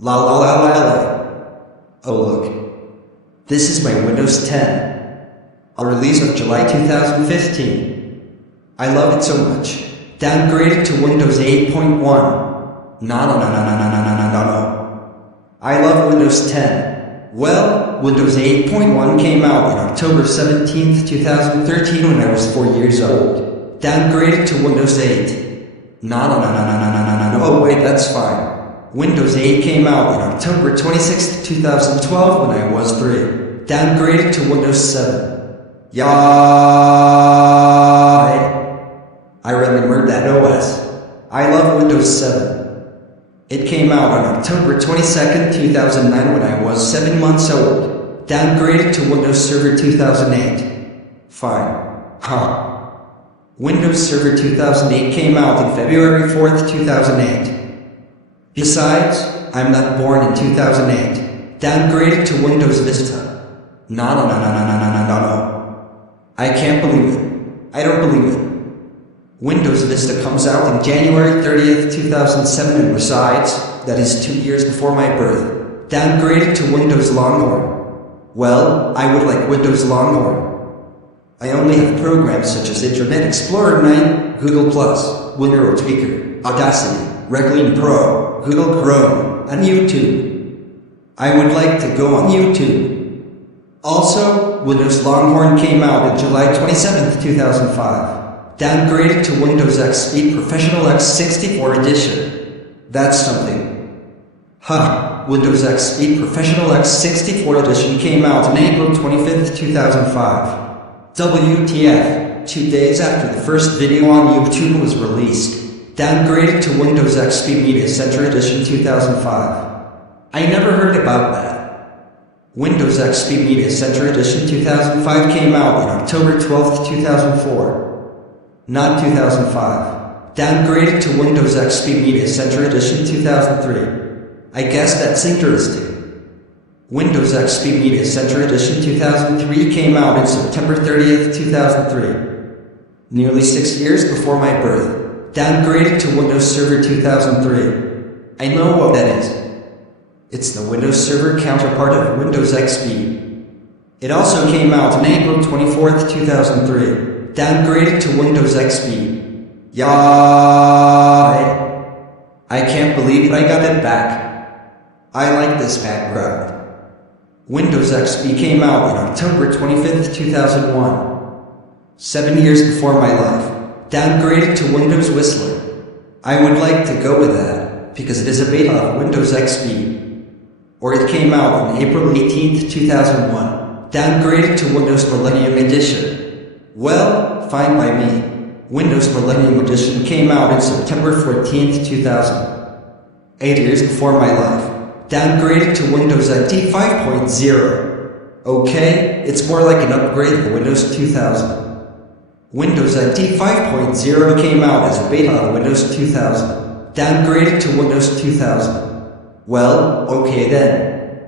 La la la la la. Oh look. This is my Windows 10. A release of July 2015. I love it so much. Downgraded to Windows 8.1. No. I love Windows 10. Well, Windows 8.1 came out on October 17th, 2013 when I was 4 years old. Downgraded to Windows 8. No. Oh wait, that's fine. Windows 8 came out on October 26th, 2012 when I was 3. Downgraded to Windows 7. Yeah, I remembered that OS. I love Windows 7. It came out on October 22nd, 2009 when I was 7 months old. Downgraded to Windows Server 2008. Fine. Windows Server 2008 came out on February 4th, 2008. Besides, I'm not born in 2008. Downgraded to Windows Vista. No. I can't believe it. I don't believe it. Windows Vista comes out on January 30th, 2007 and besides, that is 2 years before my birth. Downgraded to Windows Longhorn. Well, I would like Windows Longhorn. I only have programs such as Internet Explorer 9, Google+, Windows Tweaker, Audacity, Reclean Pro, Google Chrome, and YouTube. I would like to go on YouTube. Also, Windows Longhorn came out on July 27th, 2005. Downgraded to Windows XP Professional X64 Edition. That's something. Windows XP Professional X64 Edition came out on April 25th, 2005. WTF, 2 days after the first video on YouTube was released. Downgraded to Windows XP Media Center Edition 2005. I never heard about that. Windows XP Media Center Edition 2005 came out on October 12th, 2004. Not 2005. Downgraded to Windows XP Media Center Edition 2003. I guess that's interesting. Windows XP Media Center Edition 2003 came out on September 30th, 2003. Nearly 6 years before my birth. Downgraded to Windows Server 2003. I know what that is. It's the Windows Server counterpart of Windows XP. It also came out on April 24th, 2003. Downgraded to Windows XP. Yeah, I can't believe I got it back. I like this background. Windows XP came out on October 25th, 2001. 7 years before my life. Downgraded to Windows Whistler. I would like to go with that, because it is a beta of Windows XP. Or it came out on April 18th, 2001. Downgraded to Windows Millennium Edition. Well, fine by me. Windows Millennium Edition came out on September 14th, 2000. 8 years before my life. Downgraded to Windows NT 5.0. Okay, it's more like an upgrade than Windows 2000. Windows NT 5.0 came out as a beta of Windows 2000. Downgraded to Windows 2000. Well, okay then.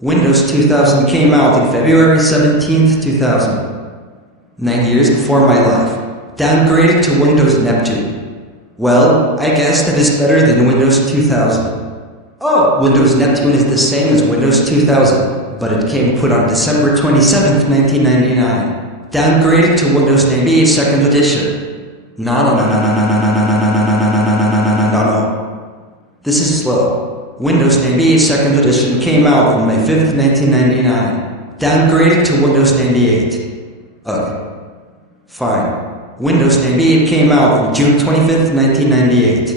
Windows 2000 came out on February 17th, 2000. 9 years before my life. Downgraded to Windows Neptune. Well, I guess that is better than Windows 2000. Oh, Windows Neptune is the same as Windows 2000, but it came put on December 27th, 1999. Downgraded to Windows NT 2nd Edition. No. This is slow. Windows NT 2nd Edition came out on May 5th, 1999. Downgraded to Windows NT 8. Ugh. Fine. Windows NT 8 came out on June 25th, 1998.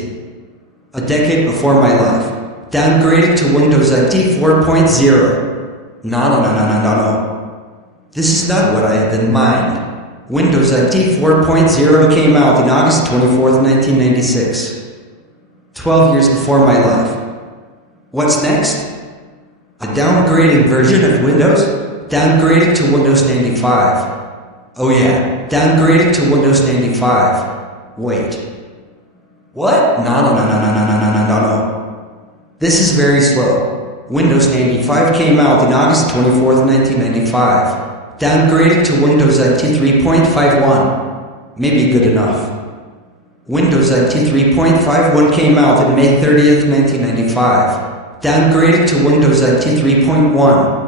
A decade before my life. Downgraded to Windows NT 4.0. No. This is not what I had in mind. Windows NT 4.0 came out on August 24th, 1996. 12 years before my life. What's next? A downgraded version of Windows? Downgraded to Windows 95. Oh yeah, downgraded to Windows 95. Wait. What? No. This is very slow. Windows 95 came out on August 24th, 1995. Downgraded to Windows NT 3.51. Maybe good enough. Windows NT 3.51 came out on May 30th, 1995. Downgraded to Windows NT 3.1.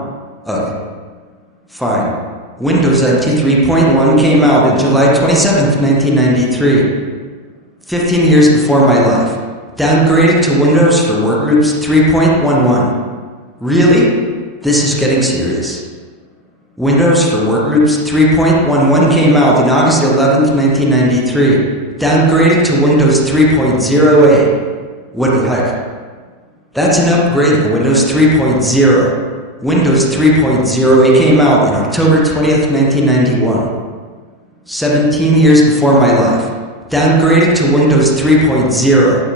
Fine. Windows NT 3.1 came out on July 27th, 1993. 15 years before my life. Downgraded to Windows for Workgroups 3.11. Really? This is getting serious. Windows for Workgroups 3.11 came out on August 11th, 1993. Downgraded to Windows 3.08. What the heck? That's an upgrade of Windows 3.0. Windows 3.0 came out on October 20th, 1991. 17 years before my life. Downgraded to Windows 3.0.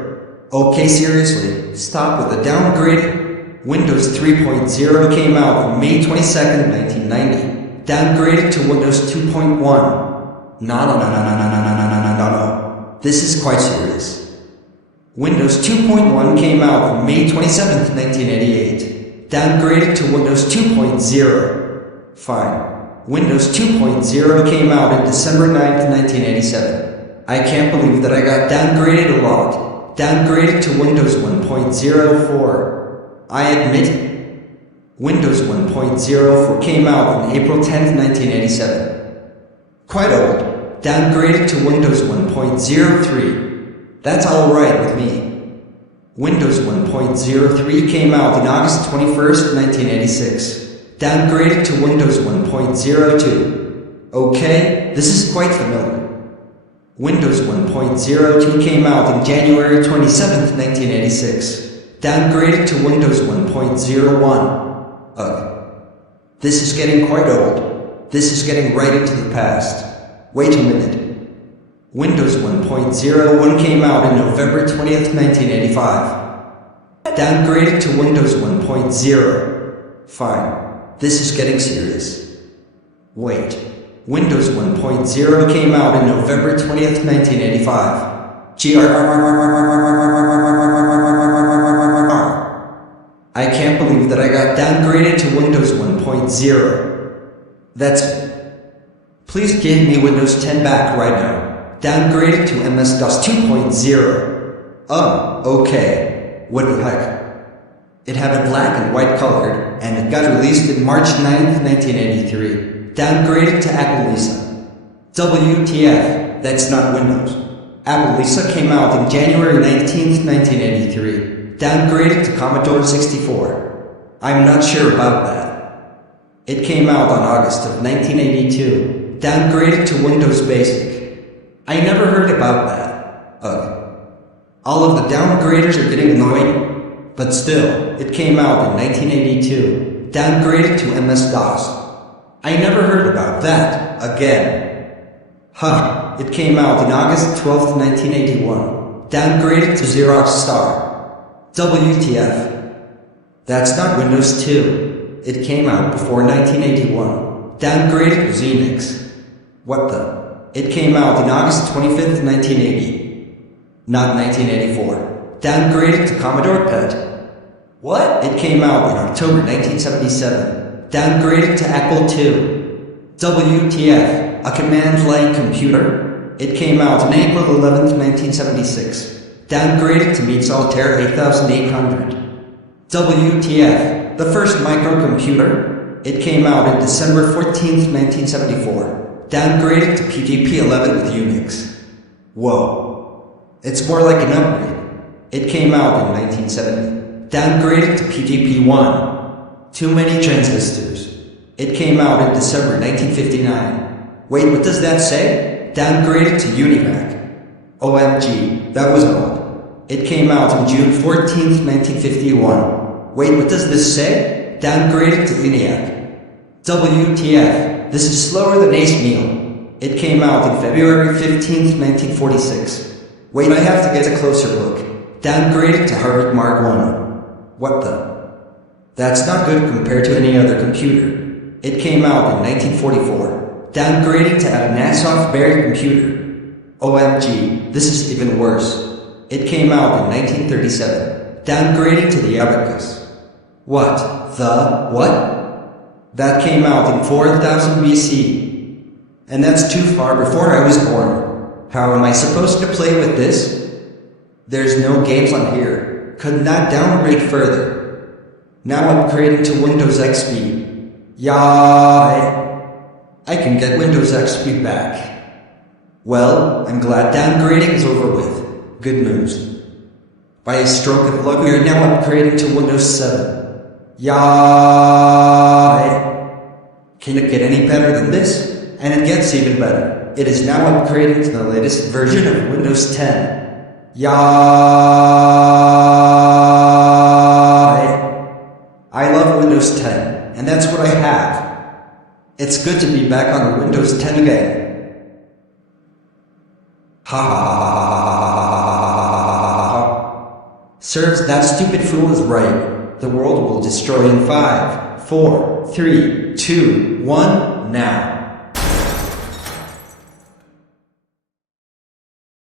Okay, seriously, stop with the downgraded. Windows 3.0 came out on May 22nd, 1990. Downgraded to Windows 2.1. No. This is quite serious. Windows 2.1 came out on May 27th, 1988. Downgraded to Windows 2.0. Fine. Windows 2.0 came out on December 9th, 1987. I can't believe that I got downgraded a lot. Downgraded to Windows 1.04. I admit. Windows 1.04 came out on April 10th, 1987. Quite old. Downgraded to Windows 1.03. That's alright with me. Windows 1.03 came out on August 21st, 1986. Downgraded to Windows 1.02. Okay, this is quite familiar. Windows 1.02 came out on January 27th, 1986. Downgraded to Windows 1.01. This is getting quite old. This is getting right into the past. Wait a minute. Windows 1.01 came out on November 20th, 1985. Downgraded to Windows 1.0. Fine. This is getting serious. Wait. Windows 1.0 came out on November 20th, 1985. I can't believe that I got downgraded to Windows 1.0. That's it. Please give me Windows 10 back right now. Downgraded to MS-DOS 2.0. Okay. What the heck? It had a black and white color, and it got released in March 9th, 1983. Downgraded to Apple Lisa. WTF, that's not Windows. Apple Lisa came out on January 19th, 1983. Downgraded to Commodore 64. I'm not sure about that. It came out on August of 1982. Downgraded to Windows Basic. I never heard about that. All of the downgraders are getting annoying. But still, it came out in 1982. Downgraded to MS-DOS. I never heard about that. Again. It came out in August 12th, 1981. Downgraded to Xerox Star. WTF. That's not Windows 2. It came out before 1981. Downgraded to Xenix. What the? It came out on August 25th, 1980. Not 1984. Downgraded to Commodore PET. What? It came out in October 1977. Downgraded to Apple II. WTF, a command-line computer? It came out on April 11th, 1976. Downgraded to Meet Solitaire 8800. WTF, the first microcomputer? It came out on December 14th, 1974. Downgraded to PGP-11 with Unix. Whoa. It's more like an upgrade. It came out in 1970. Downgraded to PGP-1. Too many transistors. It came out in December 1959. Wait, what does that say? Downgraded to UNIVAC. OMG, that was old. It came out on June 14th, 1951. Wait, what does this say? Downgraded to ENIAC. WTF. This is slower than Ace Meal. It came out on February 15th, 1946. Wait, I have to get a closer look. Downgraded to Harvard Mark I. What the? That's not good compared to any other computer. It came out in 1944. Downgraded to a Nassau Berry computer. OMG, this is even worse. It came out in 1937. Downgraded to the Abacus. What? The what? That came out in 4000 BC. And that's too far before I was born. How am I supposed to play with this? There's no games on here. Could not downgrade further. Now upgrading to Windows XP. Yay! I can get Windows XP back. Well, I'm glad downgrading is over with. Good news. By a stroke of luck, we are now upgrading to Windows 7. Yay! Can it get any better than this? And it gets even better. It is now upgrading to the latest version of Windows 10. Yay! I love Windows 10, and that's what I have. It's good to be back on Windows 10 again. Ha ha ha ha ha ha. Sirs, that stupid fool is right. The world will destroy in 5, 4, 3, 2, 1, now.